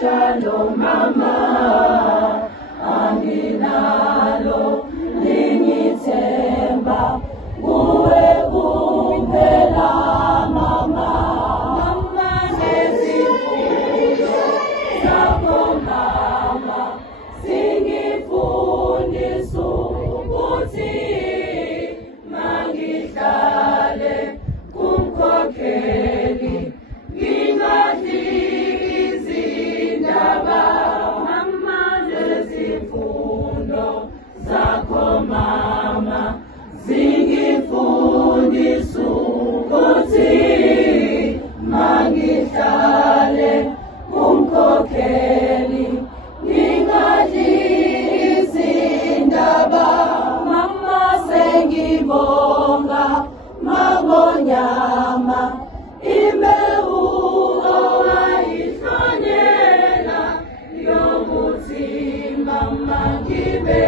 njalo mama, anginalo lingithemba kuwe kuphela mama. Mama nezifundo zakho mama, singifundisa ukuthi mangihlale kumkhokheli ngingadli izindaba. Mama nezifundo zakho mama, zingifundisa ukuthi mangihlale kumkhokheli ngingadli izindaba. Mama sengibonga Mangonyama, imbewu owayihlonyela yokuthi mama ngibe